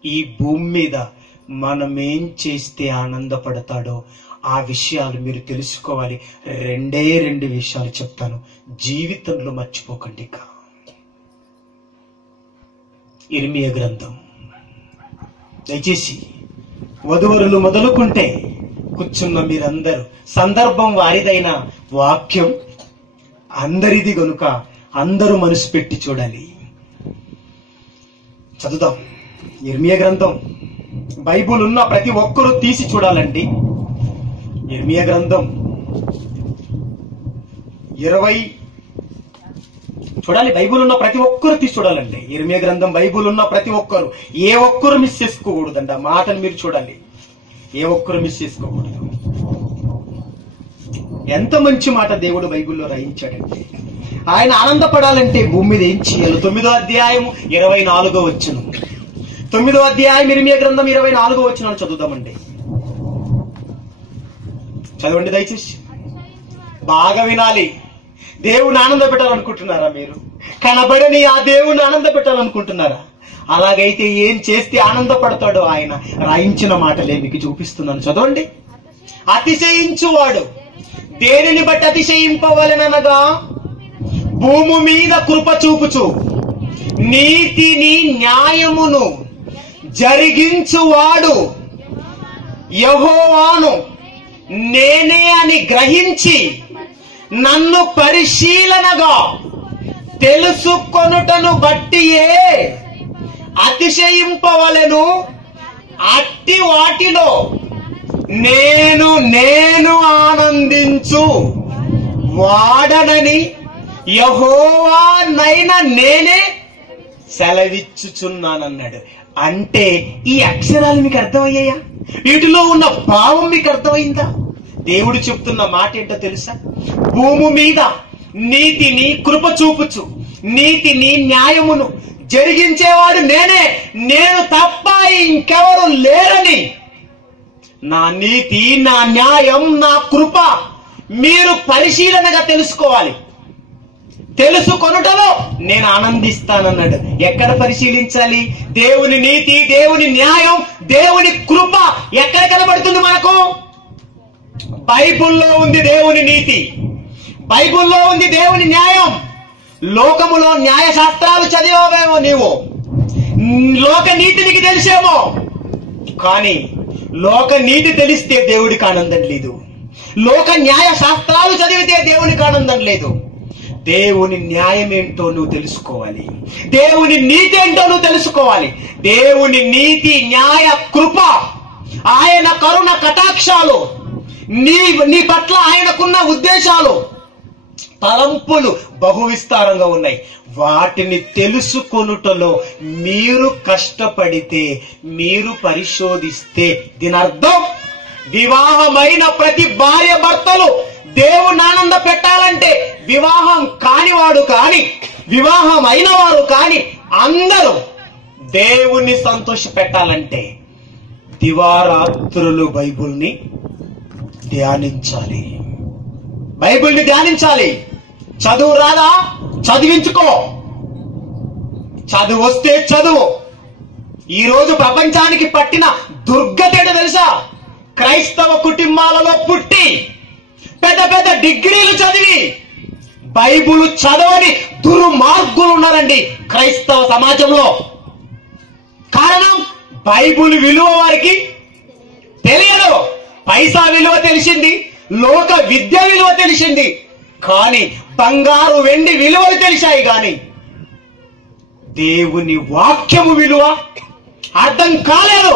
ఈ భూమి మీద మనం ఏం చేస్తే ఆనందపడతాడో ఆ విషయాలు మీరు తెలుసుకోవాలి. 2 విషయాలు చెప్తాను, జీవితంలో మర్చిపోకండి. ఇక ఇర్మియా గ్రంథం, దయచేసి వధువరులు మొదలుకుంటే కూర్చున్న మీరందరూ, సందర్భం వారిదైన వాక్యం అందరిది గనుక అందరూ మనసు పెట్టి చూడాలి. చదువుదాం ఇర్మియా గ్రంథం. బైబుల్ ఉన్న ప్రతి ఒక్కరూ తీసి చూడాలండి. ఇర్మియా గ్రంథం 20 చూడాలి. బైబుల్ ఉన్న ప్రతి ఒక్కరు తీసి చూడాలండి. ఇర్మియా గ్రంథం బైబుల్ ఉన్న ప్రతి ఒక్కరు, ఏ ఒక్కరు మిస్ చేసుకోకూడదండి. ఆ మాటను మీరు చూడాలి, ఏ ఒక్కరు మిస్ చేసుకోకూడదు. ఎంత మంచి మాట దేవుడు బైబిల్లో రాయించాడంటే, ఆయన ఆనందపడాలంటే భూమి మీద ఏం చేయాలి? 9వ అధ్యాయం 24వ వచనం. 9వ అధ్యాయం ఇర్మియా గ్రంథం 24వ వచనం చదువుదామండి. చదవండి దయచేసి, బాగా వినాలి. దేవుని ఆనంద పెట్టాలనుకుంటున్నారా? మీరు కనబడని ఆ దేవుని ఆనంద పెట్టాలనుకుంటున్నారా? అలాగైతే ఏం చేస్తే ఆనందపడతాడో ఆయన రాయించిన మాటలే మీకు చూపిస్తున్నాను, చదవండి. అతిశయించువాడు దేనిని బట్టి అతిశయింపవలెననగా, భూమి మీద కృప చూపుచు నీతిని న్యాయమును జరిగించువాడు యెహోవాను నేనే అని గ్రహించి నన్ను పరిశీలనగా తెలుసుకొనుటను బట్టియే అతిశయింపవలెను. అట్టి వాటిలో నేను ఆనందించు వాడనని యెహోవానైన నేనే సెలవిచ్చుచున్నానన్నాడు. అంటే ఈ అక్షరాలు మీకు అర్థమయ్యాయా? వీటిలో ఉన్న భావం మీకు అర్థమైందా? దేవుడు చెప్తున్న మాట ఏంటో తెలుసా? భూమి మీద నీతిని కృప చూపుచు నీతిని న్యాయమును జరిగించేవాడు నేనే, నేను తప్ప ఇంకెవరు లేరని, నా నీతి, నా న్యాయం, నా కృప మీరు పరిశీలనగా తెలుసుకోవాలి. తెలుసుకొనుటలో నేను ఆనందిస్తానన్నాడు. ఎక్కడ పరిశీలించాలి? దేవుని నీతి, దేవుని న్యాయం, దేవుని కృప ఎక్కడ కనబడుతుంది మనకు? బైబిల్లో ఉంది దేవుని నీతి, బైబిల్లో ఉంది దేవుని న్యాయం. లోకములో న్యాయ శాస్త్రాలు చదివావేమో నీవు, లోక నీతి నీకు తెలిసేమో, కానీ లోక నీతి తెలిస్తే దేవుడికి ఆనందం లేదు. లోక న్యాయ శాస్త్రాలు చదివితే దేవునికి ఆనందం లేదు. దేవుని న్యాయం ఏంటో నువ్వు తెలుసుకోవాలి, దేవుని నీతి ఏంటో నువ్వు తెలుసుకోవాలి. దేవుని నీతి, న్యాయ, కృప, ఆయన కరుణ కటాక్షాలు, నీ పట్ల ఆయనకున్న ఉద్దేశాలు, తలంపులు బహు విస్తారంగా ఉన్నాయి. వాటిని తెలుసుకొనుటలో మీరు కష్టపడితే, మీరు పరిశోధిస్తే, దీని అర్థం వివాహమైన ప్రతి భార్య భర్తలు దేవుని ఆనంద పెట్టాలంటే, వివాహం కానివాడు కాని వివాహం అయిన వారు కాని అందరూ దేవుణ్ణి సంతోష పెట్టాలంటే దివారాత్రులు బైబిల్ని ధ్యానించాలి. బైబిల్ని ధ్యానించాలి. చదువు రాదా? చదివించుకో. చదువు వస్తే చదువు. ఈ రోజు ప్రపంచానికి పట్టిన దుర్గతేడు తెలుసా? క్రైస్తవ కుటుంబాలలో పుట్టి పెద్ద పెద్ద డిగ్రీలు చదివి బైబిల్ చదవని దుర్మార్గులు ఉన్నారండి క్రైస్తవ సమాజంలో. కారణం, బైబిల్ విలువ వారికి తెలియదు. పైసా విలువ తెలిసింది, లోక విద్య విలువ తెలిసింది, కానీ బంగారు వెండి విలువలు తెలిసాయి, కానీ దేవుని వాక్యము విలువ అర్థం కాలేదు.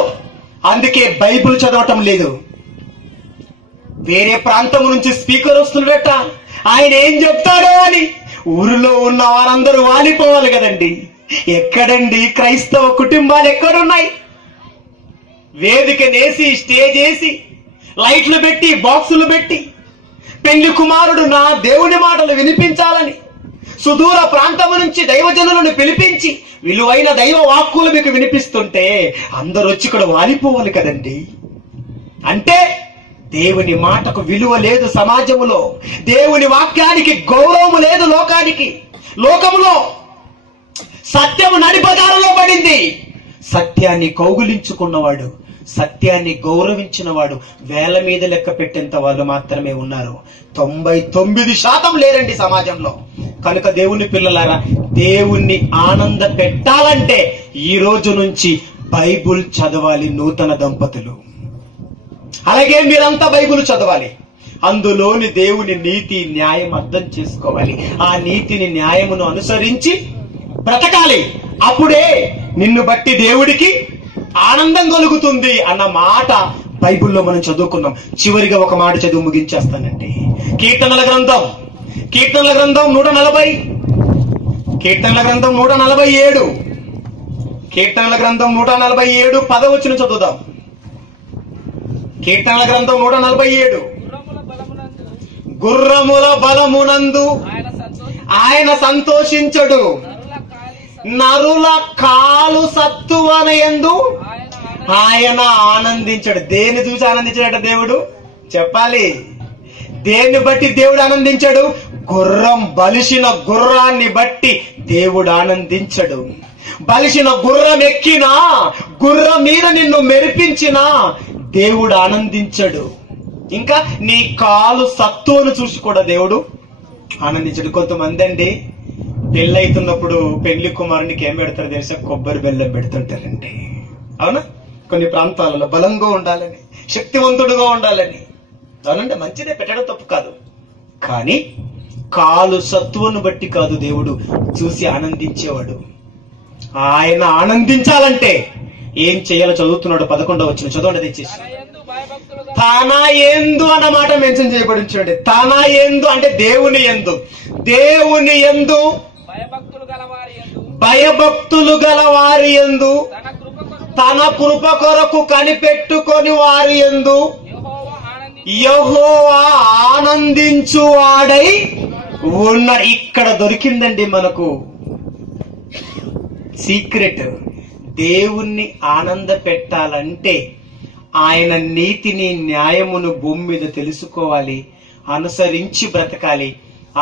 అందుకే బైబిల్ చదవటం లేదు. వేరే ప్రాంతం నుంచి స్పీకర్ వస్తున్నట్ట, ఆయన ఏం చెప్తాడో అని ఊరిలో ఉన్న వారందరూ వాలిపోవాలి కదండి. ఎక్కడండి క్రైస్తవ కుటుంబాలు ఎక్కడున్నాయి? వేదికనేసి, స్టేజ్ వేసి, లైట్లు పెట్టి, బాక్సులు పెట్టి, పెళ్లి కుమారుడు నా దేవుని మాటలు వినిపించాలని సుదూర ప్రాంతము నుంచి దైవజనులను పిలిపించి విలువైన దైవ వాక్కులు మీకు వినిపిస్తుంటే అందరూ వచ్చి ఇక్కడ వాలిపోవాలి కదండి. అంటే దేవుని మాటకు విలువ లేదు సమాజములో, దేవుని వాక్యానికి గౌరవము లేదు లోకానికి. లోకములో సత్యము నడిపదారులో పడింది. సత్యాన్ని కౌగులించుకున్నవాడు, సత్యాన్ని గౌరవించిన వాడు వేల మీద లెక్క పెట్టేంత వాళ్ళు మాత్రమే ఉన్నారు. 99% లేరండి సమాజంలో. కనుక దేవుని పిల్లలారా, దేవుణ్ణి ఆనంద పెట్టాలంటే ఈ రోజు నుంచి బైబిల్ చదవాలి నూతన దంపతులు. అలాగే మీరంతా బైబిల్ చదవాలి. అందులోని దేవుని నీతి, న్యాయం అర్థం చేసుకోవాలి. ఆ నీతిని, న్యాయమును అనుసరించి బ్రతకాలి. అప్పుడే నిన్ను బట్టి దేవుడికి ఆనందం కలుగుతుంది అన్న మాట బైబిల్లో మనం చదువుకున్నాం. చివరిగా ఒక మాట చదువు ముగించేస్తానండి. కీర్తనల గ్రంథం 140, కీర్తనల గ్రంథం 147, కీర్తనల గ్రంథం 147 10వ వచనం చదువుదాం. కీర్తనల గ్రంథం 147. గుర్రముల బలమునందు ఆయన సంతోషించడు, నరుల కాలు సత్తువనయందు ఆయన ఆనందించాడు. దేన్ని చూసి ఆనందించాడట దేవుడు? చెప్పాలి. దేన్ని బట్టి దేవుడు ఆనందించాడు? గుర్రం, బలిసిన గుర్రాన్ని బట్టి దేవుడు ఆనందించడు. బలిసిన గుర్రం ఎక్కినా, గుర్రం మీద నిన్ను మెరిపించినా దేవుడు ఆనందించడు. ఇంకా నీ కాలు సత్తువను చూసి కూడా దేవుడు ఆనందించడు. కొంతమంది అండి పెళ్ళైతున్నప్పుడు పెళ్లి కుమారునికి ఏం పెడతారు తెలుసా? కొబ్బరి బెల్లం పెడుతుంటారండి. అవునా? కొన్ని ప్రాంతాలలో బలంగా ఉండాలని, శక్తివంతుడుగా ఉండాలని. అవునండి, మంచిదే, పెట్టడం తప్పు కాదు. కానీ కాలు సత్తువను బట్టి కాదు దేవుడు చూసి ఆనందించేవాడు. ఆయన ఆనందించాలంటే ఏం చేయాలో చదువుతున్నాడు. 11వ వచనం చదవండి దయచేసి. తన యందు అన్న మాట మెన్షన్ చేయబడి చూడండి. తన యందు అంటే దేవుని యందు, దేవుని యందు భయభక్తులు గల వారి యందు, తన కృప కొరకు కనిపెట్టుకొని వారి యందు యెహోవా ఆనందించువాడై ఉన్నాడు. ఇక్కడ దొరికిందండి మనకు సీక్రెట్. దేవుణ్ణి ఆనంద పెట్టాలంటే ఆయన నీతిని, న్యాయమును భూమి మీద తెలుసుకోవాలి, అనుసరించి బ్రతకాలి.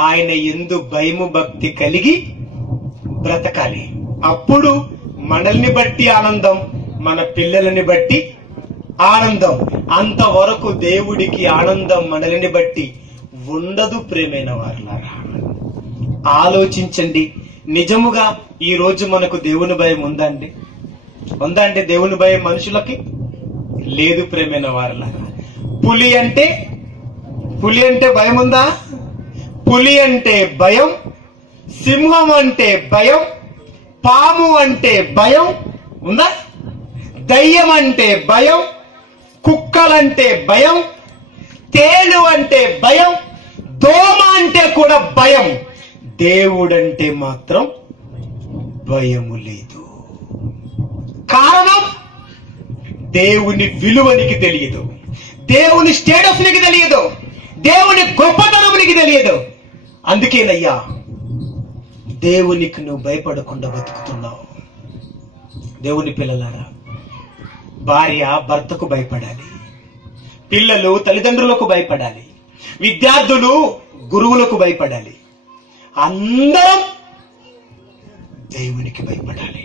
ఆయన యందు భయము భక్తి కలిగి బ్రతకాలి. అప్పుడు మనల్ని బట్టి ఆనందం, మన పిల్లలని బట్టి ఆనందం. అంతవరకు దేవుడికి ఆనందం మనల్ని బట్టి ఉండదు. ప్రేమైన వారులారా, ఆలోచించండి. నిజముగా ఈ రోజు మనకు దేవుని భయం ఉందా అండి? ఉందా అంటే దేవుని భయం మనుషులకి లేదు. ప్రేమైన వారులారా, పులి అంటే భయం ఉందా? పులి అంటే భయం, సింహం అంటే భయం, పాము అంటే భయం ఉందా? దయ్యం అంటే భయం, కుక్కలంటే భయం, తేలు అంటే భయం, దోమ అంటే కూడా భయం. దేవుడంటే మాత్రం భయము లేదు. కారణం దేవుని విలువనికి తెలియదు, దేవుని స్టేటస్ నీకు తెలియదు, దేవుని గొప్పతనం నీకు తెలియదు. అందుకేనయ్యా దేవునికి నువ్వు భయపడకుండా బతుకుతున్నావు. దేవుని పిల్లలారా, భార్య భర్తకు భయపడాలి, పిల్లలు తల్లిదండ్రులకు భయపడాలి, విద్యార్థులు గురువులకు భయపడాలి, అందరం దేవునికి భయపడాలి.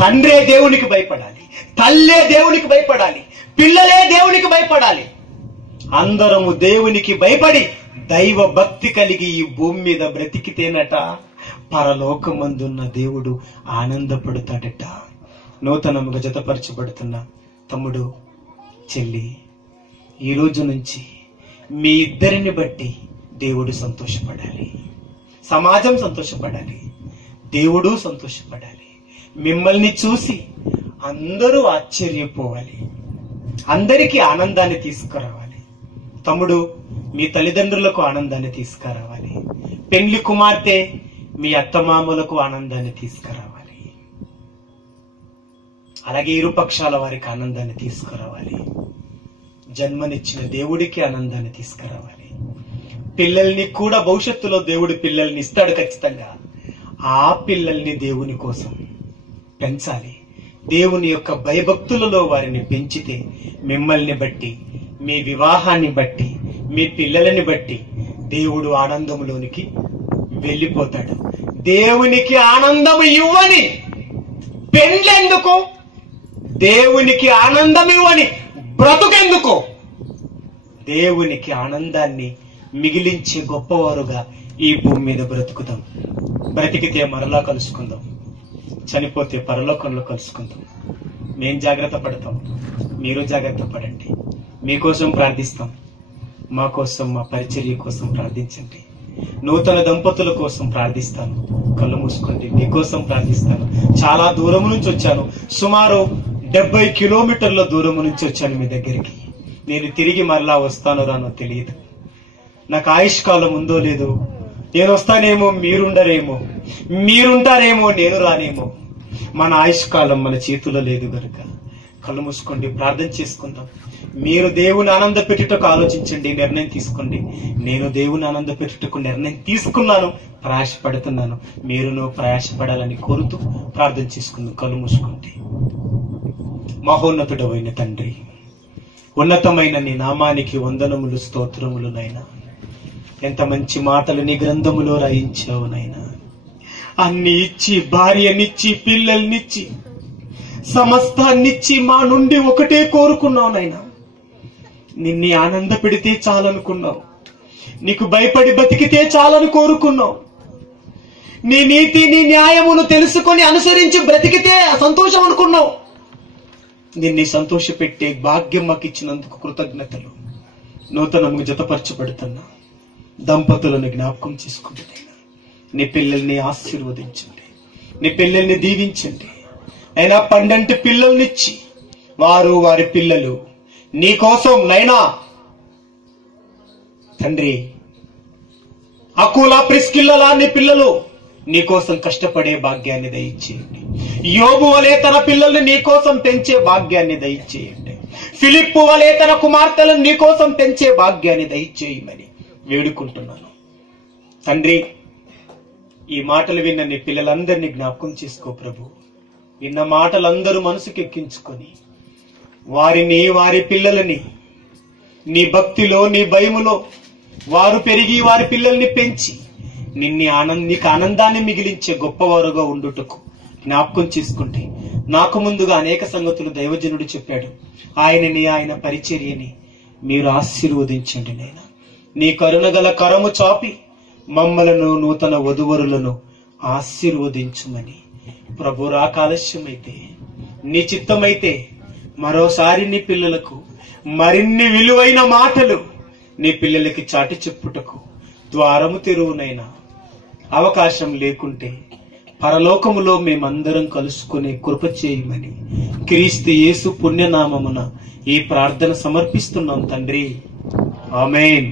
తండ్రే దేవునికి భయపడాలి, తల్లే దేవునికి భయపడాలి, పిల్లలే దేవునికి భయపడాలి. అందరము దేవునికి భయపడి దైవ భక్తి కలిగి ఈ భూమి మీద బ్రతికితేనట పరలోకమందున్న దేవుడు ఆనందపడతాడట. నూతనముగా జతపరచబడుతున్న తమ్ముడు, చెల్లి, ఈ రోజు నుంచి మీ ఇద్దరిని బట్టి దేవుడు సంతోషపడాలి, సమాజం సంతోషపడాలి, దేవుడు సంతోషపడాలి. మిమ్మల్ని చూసి అందరూ ఆశ్చర్యపోవాలి, అందరికీ ఆనందాన్ని తీసుకురావాలి. తమ్ముడు, మీ తల్లిదండ్రులకు ఆనందాన్ని తీసుకురావాలి. పెండ్లి కుమార్తె మీ అత్తమామలకు ఆనందాన్ని తీసుకురావాలి. అలాగే ఇరుపక్షాల వారికి ఆనందాన్ని తీసుకురావాలి. జన్మనిచ్చిన దేవుడికి ఆనందాన్ని తీసుకురావాలి. పిల్లల్ని కూడా భవిష్యత్తులో దేవుడు పిల్లల్ని ఇస్తాడు ఖచ్చితంగా. ఆ పిల్లల్ని దేవుని కోసం పెంచాలి. దేవుని యొక్క భయభక్తులలో వారిని పెంచితే మిమ్మల్ని బట్టి, మీ వివాహాన్ని బట్టి, మీ పిల్లలని బట్టి దేవుడు ఆనందంలోనికి వెళ్ళిపోతాడు. దేవునికి ఆనందం ఇవ్వని పెండ్లెందుకు? దేవునికి ఆనందం ఇవ్వని బ్రతుకెందుకు? దేవునికి ఆనందాన్ని మిగిలించే గొప్పవారుగా ఈ భూమి మీద బ్రతుకుతాం. బ్రతికితే మరలా కలుసుకుందాం, చనిపోతే పరలోకంలో కలుసుకుందాం. మేం జాగ్రత్త పడతాం, మీరు జాగ్రత్త పడండి. మీకోసం ప్రార్థిస్తాం, మా కోసం, మా పరిచర్య కోసం ప్రార్థించండి. నూతన దంపతుల కోసం ప్రార్థిస్తాను, కళ్ళు మూసుకోండి. మీకోసం ప్రార్థిస్తాను. చాలా దూరం నుంచి వచ్చాను, సుమారు 70 కిలోమీటర్ల దూరం నుంచి వచ్చాను మీ దగ్గరికి. నేను తిరిగి మరలా వస్తానో రానో తెలియదు. నాకు ఆయుష్కాలం ఉందో లేదో, నేను వస్తానేమో మీరుండరేమో, మీరుంటారేమో నేను రానేమో. మన ఆయుష్కాలం మన చేతిలో లేదు గనుక కళ్ళు మూసుకోండి, ప్రార్థన చేసుకుందాం. మీరు దేవుని ఆనంద పెట్టుటకు ఆలోచించండి, నిర్ణయం తీసుకోండి. నేను దేవుని ఆనంద పెట్టుటకు నిర్ణయం తీసుకున్నాను, ప్రయాసపడుతున్నాను. మీరును ప్రయాసపడాలని కోరుతూ ప్రార్థన చేసుకుందాం. కళ్ళు మూసుకోండి. మహోన్నతుడవైన తండ్రి, ఉన్నతమైన నీ నామానికి వందనములు, స్తోత్రములు నైనా. ఎంత మంచి మాటలు నీ గ్రంథములో రాయించావు నైనా. అన్ని ఇచ్చి, భార్యనిచ్చి, పిల్లల్నిచ్చి, సమస్తాన్నిచ్చి మా నుండి ఒకటే కోరుకున్నావు నాయనా. నిన్ను ఆనంద పెడితే చాలనుకున్నావు. నీకు భయపడి బతికితే చాలని కోరుకున్నావు. నీ నీతి, నీ న్యాయమును తెలుసుకొని అనుసరించి బ్రతికితే సంతోషం అనుకున్నావు. నిన్ను సంతోషపెట్టే భాగ్యం మాకు ఇచ్చినందుకు కృతజ్ఞతలు. నూతనముగా జతపరచబడుతున్నా దంపతులను జ్ఞాపకం చేసుకుంటున్నాయి. నీ పిల్లల్ని ఆశీర్వదించండి, నీ పిల్లల్ని దీవించండి. అయినా పండంటి పిల్లల్నిచ్చి వారు, వారి పిల్లలు నీ కోసం నైనా తండ్రి, అకులా, ప్రిస్కిల్లలా నీ పిల్లలు నీ కోసం కష్టపడే భాగ్యాన్ని దయచేయండి. యోబు వలె తన పిల్లల్ని నీ కోసం పెంచే భాగ్యాన్ని దయచేయండి. ఫిలిప్పు వలె తన కుమార్తెలను నీ కోసం పెంచే భాగ్యాన్ని దయచేయమని వేడుకుంటున్నాను తండ్రి. ఈ మాటలు విన్న నీ పిల్లలందరినీ జ్ఞాపకం చేసుకో ప్రభు. విన్న మాటలందరూ మనసుకు ఎక్కించుకొని వారిని, వారి పిల్లలని నీ భక్తిలో, నీ భయములో వారు పెరిగి వారి పిల్లల్ని పెంచి నీకు ఆనందాన్ని మిగిలించే గొప్పవారుగా ఉండుటకు జ్ఞాపకం చేసుకుంటే, నాకు ముందుగా అనేక సంగతులు దైవజనుడు చెప్పాడు. ఆయనని, ఆయన పరిచర్యని మీరు ఆశీర్వదించండి నైనా. నీ కరుణగల కరము చాపి మమ్మలను, నూతన వధువరులను ఆశీర్వదించుమని. ప్రభు రాకాలస్యమైతే, నీ చిత్తమైతే మరోసారి నీ పిల్లలకు మరిన్ని విలువైన మాటలు నీ పిల్లలకి చాటి చెప్పుటకు ద్వారము తెరువునైనా. అవకాశం లేకుంటే పరలోకములో మేమందరం కలుసుకునే కృప చేయమని క్రీస్తు యేసు పుణ్యనామమున ఈ ప్రార్థన సమర్పిస్తున్నాం తండ్రి. ఆమేన్.